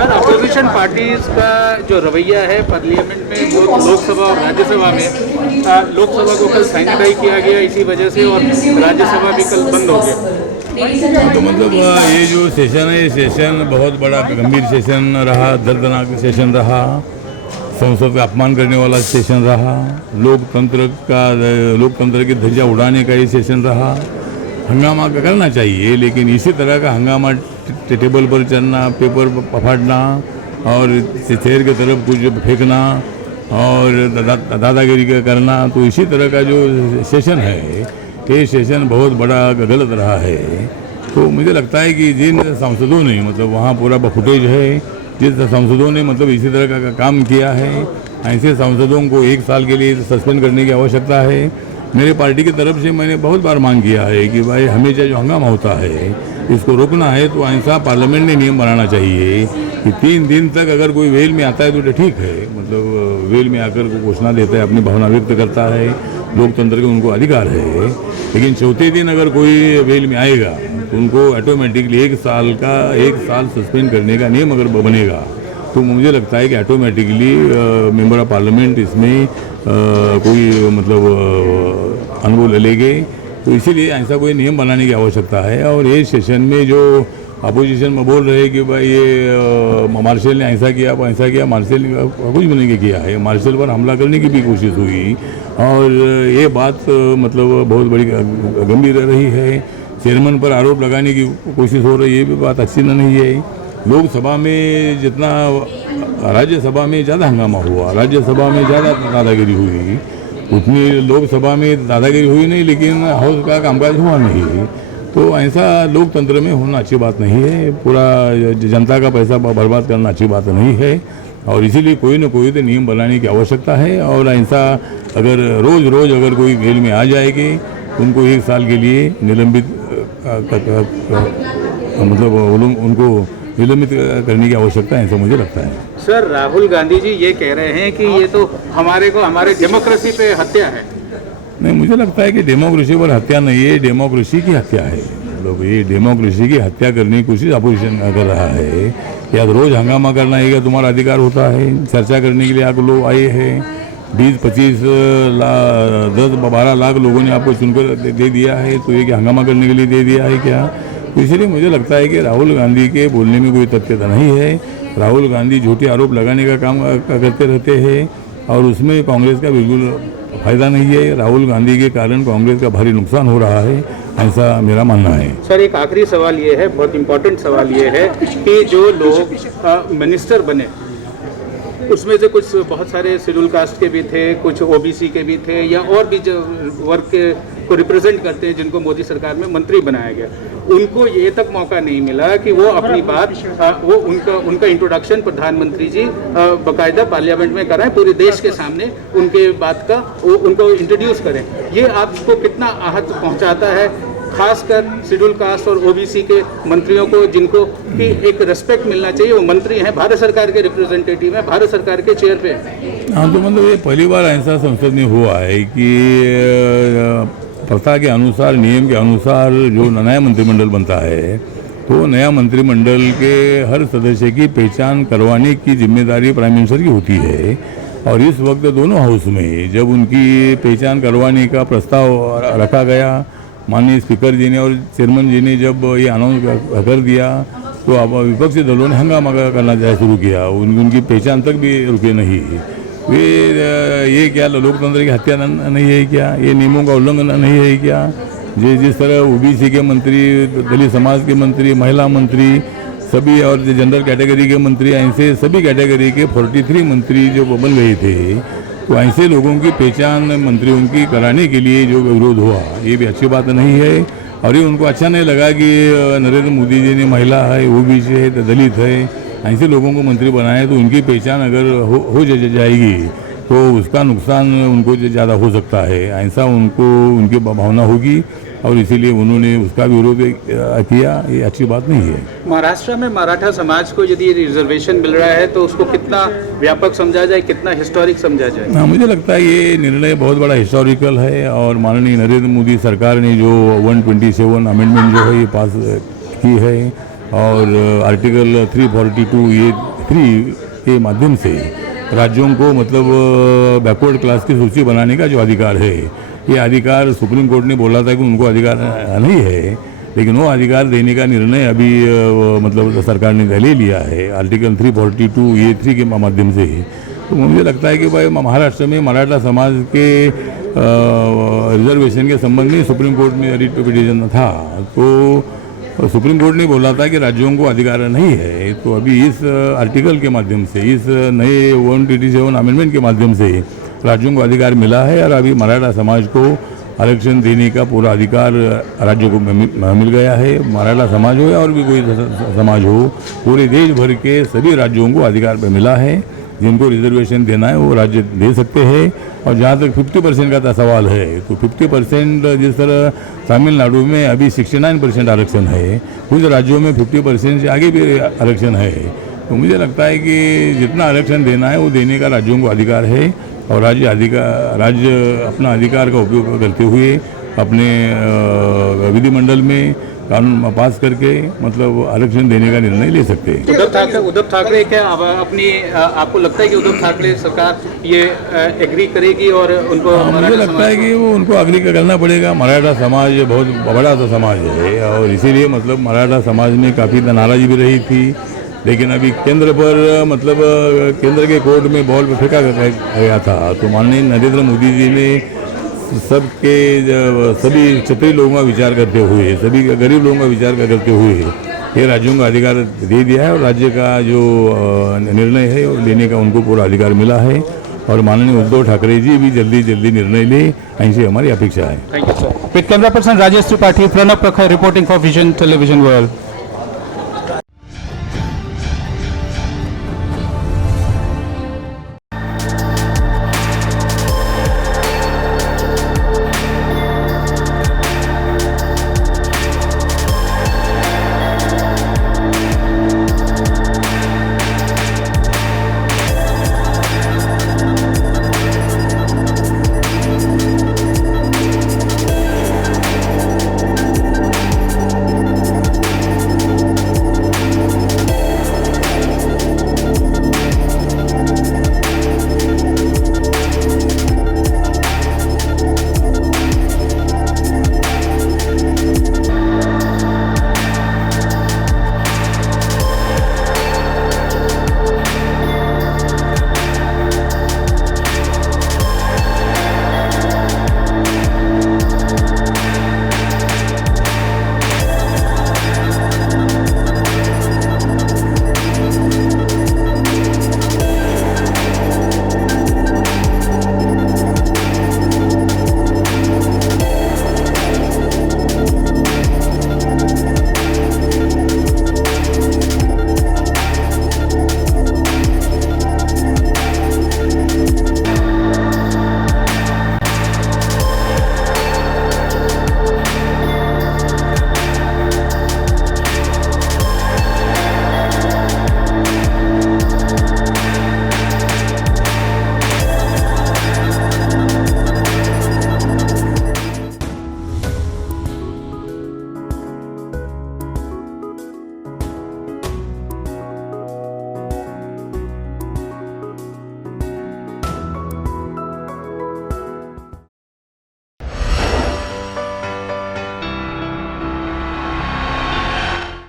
Sir, opposition parties का जो रवैया है पार्लियामेंट में, वो लोकसभा और राज्यसभा में, लोकसभा को कल सैनिटाइज किया गया इसी वजह से, और राज्यसभा भी कल बंद हो गया। तो मतलब ये जो सेशन है, ये सेशन बहुत बड़ा गंभीर सेशन रहा, दर्दनाक सेशन रहा, संसद का अपमान करने वाला सेशन रहा, लोकतंत्र की ध्वजा उड़ाने का ये सेशन रहा। हंगामा करना चाहिए, लेकिन इसी तरह का हंगामा टेबल पर चलना, पेपर फाड़ना और चेयर की तरफ कुछ फेंकना और दादागिरी का करना, तो इसी तरह का जो सेशन है, ये सेशन बहुत बड़ा गलत रहा है। तो मुझे लगता है कि जिन सांसदों ने, मतलब वहाँ पूरा फुटेज है, जिस सांसदों ने मतलब इसी तरह का काम किया है, ऐसे सांसदों को 1 साल के लिए सस्पेंड करने की आवश्यकता है। मेरे पार्टी की तरफ से मैंने बहुत बार मांग किया है कि भाई हमेशा जो हंगामा होता है इसको रोकना है, तो ऐसा पार्लियामेंट ने नियम बनाना चाहिए कि 3 दिन तक अगर कोई वेल में आता है तो ठीक है, मतलब वेल में आकर घोषणा देता है, अपनी भावना व्यक्त करता है, लोकतंत्र के उनको अधिकार है। लेकिन चौथे दिन अगर कोई वेल में आएगा तो उनको ऑटोमेटिकली 1 साल सस्पेंड करने का नियम अगर बनेगा, तो मुझे लगता है कि ऑटोमेटिकली मेंबर ऑफ पार्लियामेंट इसमें कोई मतलब अनुभव ले लेंगे। तो इसीलिए ऐसा कोई नियम बनाने की आवश्यकता है। और ये सेशन में जो अपोजिशन में बोल रहे हैं कि भाई ये मार्शल ने ऐसा किया, मार्शल ने कुछ भी नहीं किया है, मार्शल पर हमला करने की भी कोशिश हुई, और ये बात मतलब बहुत बड़ी गंभीर रही है। चेयरमैन पर आरोप लगाने की कोशिश हो रही है, ये भी बात अच्छी नहीं है। लोकसभा में जितना राज्यसभा में ज़्यादा हंगामा हुआ, राज्यसभा में ज़्यादा दादागिरी हुई, उतनी लोकसभा में दादागिरी हुई नहीं, लेकिन हाउस का कामकाज हुआ नहीं। तो ऐसा लोकतंत्र में होना अच्छी बात नहीं है। पूरा जनता का पैसा बर्बाद करना अच्छी बात नहीं है, और इसीलिए कोई न कोई तो नियम बनाने की आवश्यकता है। और ऐसा अगर रोज़ अगर कोई जेल में आ जाएगी, उनको 1 साल के लिए निलंबित मतलब उनको निलंबित करने की आवश्यकता है, ऐसा मुझे लगता है। सर, राहुल गांधी जी ये कह रहे हैं कि ये तो हमारे डेमोक्रेसी पे हत्या है। नहीं, मुझे लगता है कि डेमोक्रेसी पर हत्या नहीं है, डेमोक्रेसी की हत्या है। मतलब ये डेमोक्रेसी की हत्या करने की कोशिश अपोजिशन कर रहा है। या तो रोज़ हंगामा करना है, क्या तुम्हारा अधिकार होता है? चर्चा करने के लिए आप लोग आए हैं, 20-25 लाख 10-12 लाख लोगों ने आपको चुनकर दे दिया है, तो ये क्या हंगामा करने के लिए दे दिया है क्या? तो इसलिए मुझे लगता है कि राहुल गांधी के बोलने में कोई तथ्यता नहीं है। राहुल गांधी झूठे आरोप लगाने का काम करते रहते हैं, और उसमें कांग्रेस का बिल्कुल फायदा नहीं है। राहुल गांधी के कारण कांग्रेस का भारी नुकसान हो रहा है, ऐसा मेरा मानना है। सर, एक आखिरी सवाल ये है, बहुत इंपॉर्टेंट सवाल ये है कि जो लोग मिनिस्टर बने, उसमें से कुछ बहुत सारे शेड्यूल कास्ट के भी थे, कुछ ओबीसी के भी थे, या और भी जो वर्ग को रिप्रेजेंट करते हैं, जिनको मोदी सरकार में मंत्री बनाया गया, उनको ये तक मौका नहीं मिला कि वो अपनी बात, वो उनका इंट्रोडक्शन प्रधानमंत्री जी बाकायदा पार्लियामेंट में कराएं, पूरे देश के सामने उनके बात का उनको इंट्रोड्यूस करें। ये आपको कितना आहत पहुंचाता है, खासकर शेड्यूल कास्ट और ओबीसी के मंत्रियों को, जिनको कि एक रेस्पेक्ट मिलना चाहिए? वो मंत्री हैं, भारत सरकार के रिप्रेजेंटेटिव हैं, भारत सरकार के चेयर पे। हाँ, तो मतलब ये पहली बार ऐसा संसद में हुआ है कि प्रथा के अनुसार, नियम के अनुसार जो नया मंत्रिमंडल बनता है, तो नया मंत्रिमंडल के हर सदस्य की पहचान करवाने की जिम्मेदारी प्राइम मिनिस्टर की होती है। और इस वक्त दोनों हाउस में जब उनकी पहचान करवाने का प्रस्ताव रखा गया, माननीय स्पीकर जी ने और चेयरमैन जी ने जब ये अनाउंस कर दिया, तो अब विपक्षी दलों ने हंगामा करना शुरू किया, उनकी पहचान तक भी रुके नहीं। ये क्या लोकतंत्र की हत्या नहीं है क्या? ये नियमों का उल्लंघन नहीं है क्या? जिस तरह ओबीसी के मंत्री, दलित समाज के मंत्री, महिला मंत्री सभी, और जनरल कैटेगरी के मंत्री, ऐसे सभी कैटेगरी के 43 मंत्री जो बन गए थे, तो ऐसे लोगों की पहचान मंत्रियों की कराने के लिए जो विरोध हुआ, ये भी अच्छी बात नहीं है। और ये उनको अच्छा नहीं लगा कि नरेंद्र मोदी जी ने महिला है, ओबीसी है, दलित है, ऐसे लोगों को मंत्री बनाए, तो उनकी पहचान अगर हो जाएगी तो उसका नुकसान उनको ज़्यादा हो सकता है, ऐसा उनकी भावना होगी, और इसीलिए उन्होंने उसका विरोध किया। ये अच्छी बात नहीं है। महाराष्ट्र में मराठा समाज को यदि रिजर्वेशन मिल रहा है, तो उसको कितना व्यापक समझा जाए, कितना हिस्टोरिक समझा जाए? हाँ, मुझे लगता है ये निर्णय बहुत बड़ा हिस्टोरिकल है, और माननीय नरेंद्र मोदी सरकार ने जो 127 अमेंडमेंट जो है ये पास की है, और आर्टिकल 342 ये 3 के माध्यम से राज्यों को मतलब बैकवर्ड क्लास की सूची बनाने का जो अधिकार है, ये अधिकार सुप्रीम कोर्ट ने बोला था कि उनको अधिकार नहीं है, लेकिन वो अधिकार देने का निर्णय अभी मतलब सरकार ने ले लिया है आर्टिकल 342(a)(3) के माध्यम से। तो मुझे लगता है कि भाई महाराष्ट्र में मराठा समाज के रिजर्वेशन के संबंध में सुप्रीम कोर्ट में रिट पिटीशन था, तो सुप्रीम कोर्ट ने बोला था कि राज्यों को अधिकार नहीं है। तो अभी इस आर्टिकल के माध्यम से, इस नए 187 अमेंडमेंट के माध्यम से राज्यों को अधिकार मिला है और अभी मराठा समाज को आरक्षण देने का पूरा अधिकार राज्यों को मिल गया है। मराठा समाज हो या और भी कोई समाज हो, पूरे देश भर के सभी राज्यों को अधिकार पे मिला है। जिनको रिजर्वेशन देना है वो राज्य दे सकते हैं। और जहाँ तक 50% का सवाल है, तो 50% जिस तरह तमिलनाडु में अभी 69% आरक्षण है, कुछ राज्यों में 50% से आगे भी आरक्षण है। तो मुझे लगता है कि जितना आरक्षण देना है वो देने का राज्यों को अधिकार है और राज्य अपना अधिकार का उपयोग करते हुए अपने विधिमंडल में कानून पास करके मतलब आरक्षण देने का निर्णय ले सकते हैं। उद्धव ठाकरे क्या आपको लगता है कि उद्धव ठाकरे सरकार ये एग्री करेगी और उनको मुझे लगता है कि वो उनको एग्री करना पड़ेगा। मराठा समाज बहुत बड़ा सा समाज है और इसीलिए मतलब मराठा समाज में काफ़ी नाराज़गी भी रही थी, लेकिन अभी केंद्र पर मतलब केंद्र के कोर्ट में बॉल फेंका गया था। तो माननीय नरेंद्र मोदी जी ने सभी क्षत्रिय लोगों का विचार करते हुए, सभी गरीब लोगों का विचार करते हुए ये राज्यों का अधिकार दे दिया है और राज्य का जो निर्णय है वो लेने का उनको पूरा अधिकार मिला है। और माननीय उद्धव ठाकरे जी भी जल्दी निर्णय ले, ऐसी हमारी अपेक्षा है। Thank you sir. With camera person Rajesh Tripathi, Pranab Prakhar reporting for vision television world.